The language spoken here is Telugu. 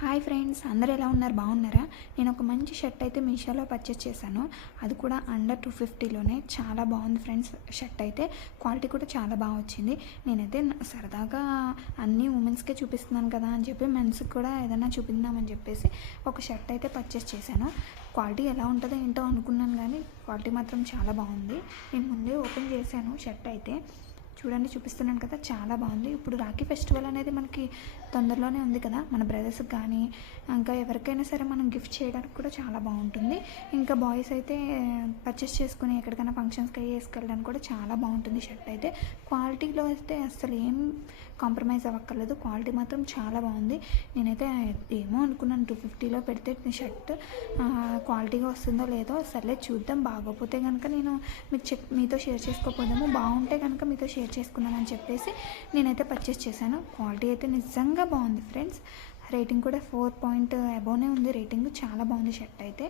హాయ్ ఫ్రెండ్స్, అందరూ ఎలా ఉన్నారు? బాగున్నారా? నేను ఒక మంచి షర్ట్ అయితే మీషోలో పర్చేస్ చేశాను. అది కూడా అండర్ 250లోనే. చాలా బాగుంది ఫ్రెండ్స్. షర్ట్ అయితే క్వాలిటీ కూడా చాలా బాగా వచ్చింది. నేనైతే సరదాగా అన్నీ ఉమెన్స్కే చూపిస్తున్నాను కదా అని చెప్పి మెన్స్కి కూడా ఏదైనా చూపిందామని చెప్పేసి ఒక షర్ట్ అయితే పర్చేస్ చేశాను. క్వాలిటీ ఎలా ఉంటుందో ఏంటో అనుకున్నాను, కానీ క్వాలిటీ మాత్రం చాలా బాగుంది. నేను ముందే ఓపెన్ చేశాను షర్ట్ అయితే. చూడండి, చూపిస్తున్నాను కదా, చాలా బాగుంది. ఇప్పుడు రాఖీ ఫెస్టివల్ అనేది మనకి తొందరలోనే ఉంది కదా. మన బ్రదర్స్కి కానీ ఇంకా ఎవరికైనా సరే మనం గిఫ్ట్ చేయడానికి కూడా చాలా బాగుంటుంది. ఇంకా బాయ్స్ అయితే పర్చేస్ చేసుకుని ఎక్కడికైనా ఫంక్షన్స్కి వేసుకెళ్ళడానికి కూడా చాలా బాగుంటుంది. షర్ట్ అయితే క్వాలిటీలో అయితే అసలు ఏం కాంప్రమైజ్ అవ్వక్కర్లేదు. క్వాలిటీ మాత్రం చాలా బాగుంది. నేనైతే ఏమో అనుకున్నాను 250లో పెడితే షర్ట్ క్వాలిటీగా వస్తుందో లేదో. సర్లే చూద్దాం, బాగోపోతే కనుక నేను మీతో షేర్ చేసుకోపోదాము, బాగుంటే కనుక మీతో షేర్ చేసుకున్నానని చెప్పేసి నేనైతే పర్చేస్ చేశాను. క్వాలిటీ అయితే నిజంగా బాగుంది ఫ్రెండ్స్. రేటింగ్ కూడా 4 పాయింట్ అబోనే ఉంది రేటింగ్. చాలా బాగుంది షర్ట్ అయితే.